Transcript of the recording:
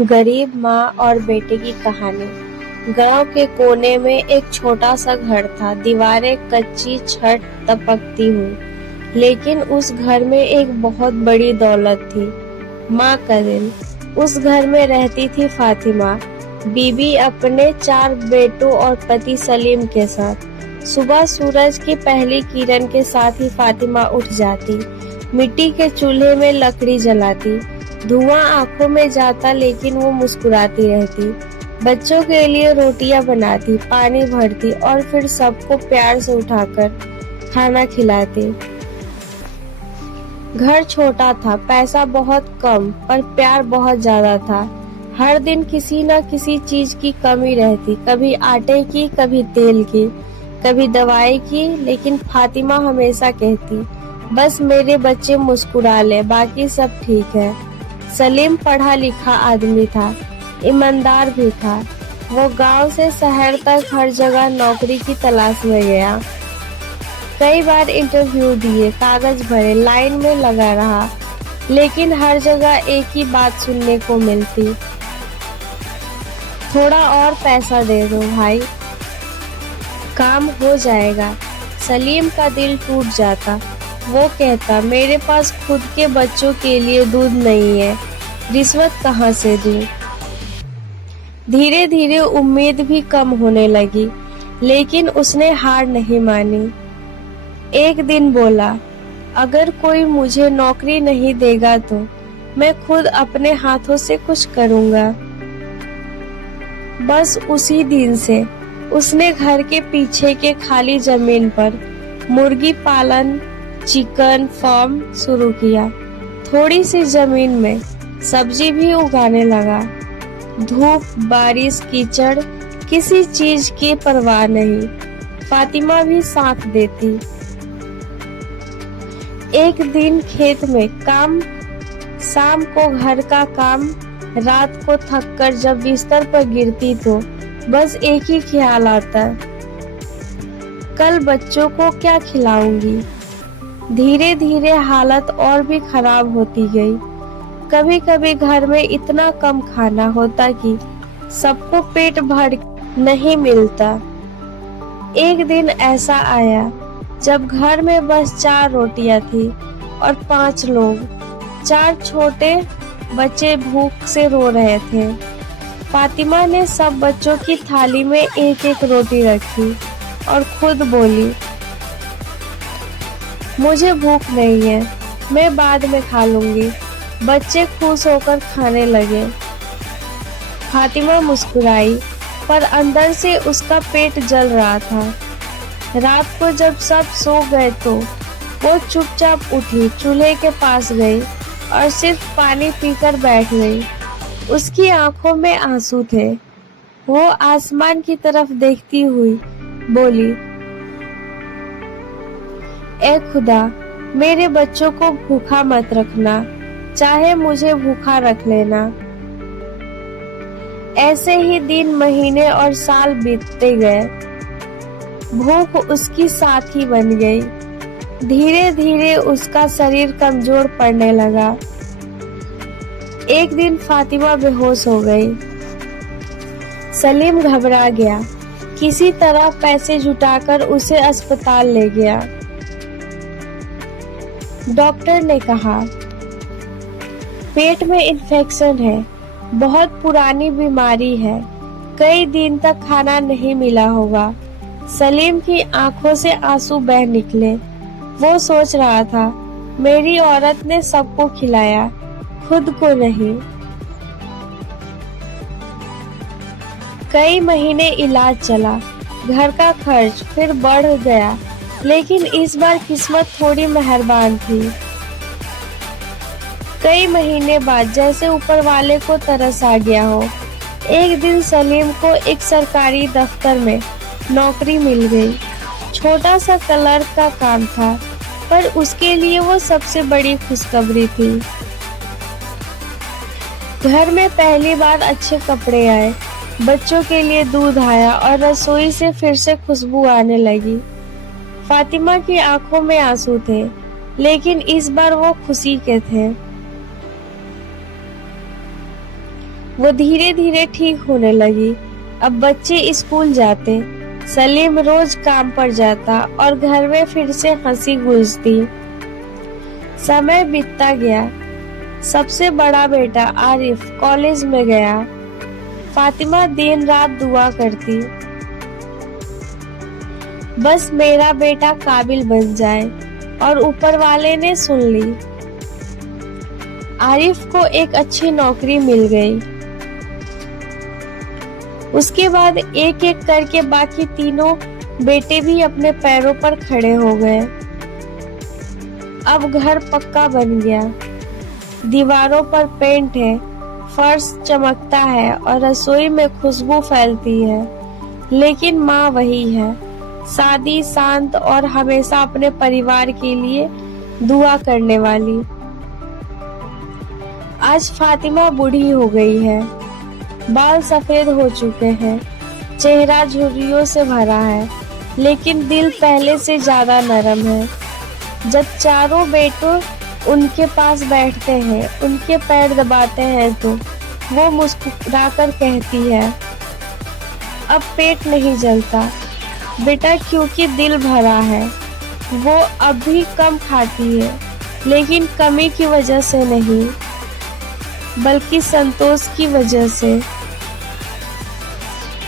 गरीब माँ और बेटे की कहानी। गांव के कोने में एक छोटा सा घर था। दीवारें कच्ची, छत टपकती हुई, लेकिन उस घर में एक बहुत बड़ी दौलत थी, माँ का दिल। उस घर में रहती थी फातिमा बीबी अपने 4 बेटों और पति सलीम के साथ। सुबह सूरज की पहली किरण के साथ ही फातिमा उठ जाती, मिट्टी के चूल्हे में लकड़ी जलाती। धुआं आंखों में जाता, लेकिन वो मुस्कुराती रहती। बच्चों के लिए रोटियां बनाती, पानी भरती और फिर सबको प्यार से उठाकर खाना खिलाती। घर छोटा था, पैसा बहुत कम, पर प्यार बहुत ज्यादा था। हर दिन किसी न किसी चीज की कमी रहती, कभी आटे की, कभी तेल की, कभी दवाई की, लेकिन फातिमा हमेशा कहती, बस मेरे बच्चे मुस्कुरा ले, बाकी सब ठीक है। सलीम पढ़ा लिखा आदमी था, ईमानदार भी था। वो गांव से शहर तक हर जगह नौकरी की तलाश में गया। कई बार इंटरव्यू दिए, कागज भरे, लाइन में लगा रहा, लेकिन हर जगह एक ही बात सुनने को मिलती, थोड़ा और पैसा दे दो भाई, काम हो जाएगा। सलीम का दिल टूट जाता। वो कहता, मेरे पास खुद के बच्चों के लिए दूध नहीं है, रिश्वत कहाँ से दूं? धीरे धीरे उम्मीद भी कम होने लगी, लेकिन उसने हार नहीं मानी। एक दिन बोला, अगर कोई मुझे नौकरी नहीं देगा तो मैं खुद अपने हाथों से कुछ करूंगा। बस उसी दिन से उसने घर के पीछे के खाली जमीन पर मुर्गी पालन, चिकन फार्म शुरू किया। थोड़ी सी जमीन में सब्जी भी उगाने लगा। धूप, बारिश, कीचड़, किसी चीज की परवाह नहीं। फातिमा भी साथ देती। एक दिन खेत में काम, शाम को घर का काम। रात को थककर जब बिस्तर पर गिरती तो बस एक ही ख्याल आता, कल बच्चों को क्या खिलाऊंगी। धीरे धीरे हालत और भी खराब होती गई। कभी कभी घर में इतना कम खाना होता कि सबको पेट भर नहीं मिलता। एक दिन ऐसा आया जब घर में बस 4 रोटियां थी और 5 लोग। 4 छोटे बच्चे भूख से रो रहे थे। फातिमा ने सब बच्चों की थाली में एक एक रोटी रखी और खुद बोली, मुझे भूख नहीं है, मैं बाद में खा लूंगी। बच्चे खुश होकर खाने लगे। फातिमा मुस्कुराई, पर अंदर से उसका पेट जल रहा था। रात को जब सब सो गए तो वो चुपचाप उठी, चूल्हे के पास गई और सिर्फ पानी पीकर बैठ गई। उसकी आंखों में आंसू थे। वो आसमान की तरफ देखती हुई बोली, ए खुदा, मेरे बच्चों को भूखा मत रखना, चाहे मुझे भूखा रख लेना। ऐसे ही दिन, महीने और साल बीतते गए। भूख उसकी साथी बन गई। धीरे धीरे उसका शरीर कमजोर पड़ने लगा। एक दिन फातिमा बेहोश हो गई। सलीम घबरा गया। किसी तरह पैसे जुटाकर उसे अस्पताल ले गया। डॉक्टर ने कहा, पेट में इन्फेक्शन है, बहुत पुरानी बीमारी है, कई दिन तक खाना नहीं मिला होगा। सलीम की आंखों से आंसू बह निकले। वो सोच रहा था, मेरी औरत ने सबको खिलाया, खुद को नहीं। कई महीने इलाज चला, घर का खर्च फिर बढ़ गया, लेकिन इस बार किस्मत थोड़ी मेहरबान थी। कई महीने बाद जैसे ऊपर वाले को तरस आ गया हो, एक दिन सलीम को एक सरकारी दफ्तर में नौकरी मिल गई। छोटा सा क्लर्क का काम था, पर उसके लिए वो सबसे बड़ी खुशखबरी थी। घर में पहली बार अच्छे कपड़े आए, बच्चों के लिए दूध आया और रसोई से फिर से खुशबू आने लगी। फातिमा की आंखों में आंसू थे, लेकिन इस बार वो खुशी के थे। वो धीरे धीरे ठीक होने लगी। अब बच्चे स्कूल जाते, सलीम रोज काम पर जाता और घर में फिर से हंसी गूंजती। समय बीतता गया। सबसे बड़ा बेटा आरिफ कॉलेज में गया। फातिमा दिन रात दुआ करती, बस मेरा बेटा काबिल बन जाए, और ऊपर वाले ने सुन ली। आरिफ को एक अच्छी नौकरी मिल गई। उसके बाद एक एक करके बाकी तीनों बेटे भी अपने पैरों पर खड़े हो गए। अब घर पक्का बन गया, दीवारों पर पेंट है, फर्श चमकता है और रसोई में खुशबू फैलती है। लेकिन माँ वही है, सादी, शांत और हमेशा अपने परिवार के लिए दुआ करने वाली। आज फातिमा बूढ़ी हो गई है, बाल सफेद हो चुके हैं, चेहरा झुर्रियों से भरा है, लेकिन दिल पहले से ज्यादा नरम है। जब चारों बेटों उनके पास बैठते हैं, उनके पैर दबाते हैं, तो वो मुस्कुराकर कहती है, अब पेट नहीं जलता बेटा, क्योंकि दिल भरा है। वो अब भी कम खाती है, लेकिन कमी की वजह से नहीं, बल्कि संतोष की वजह से।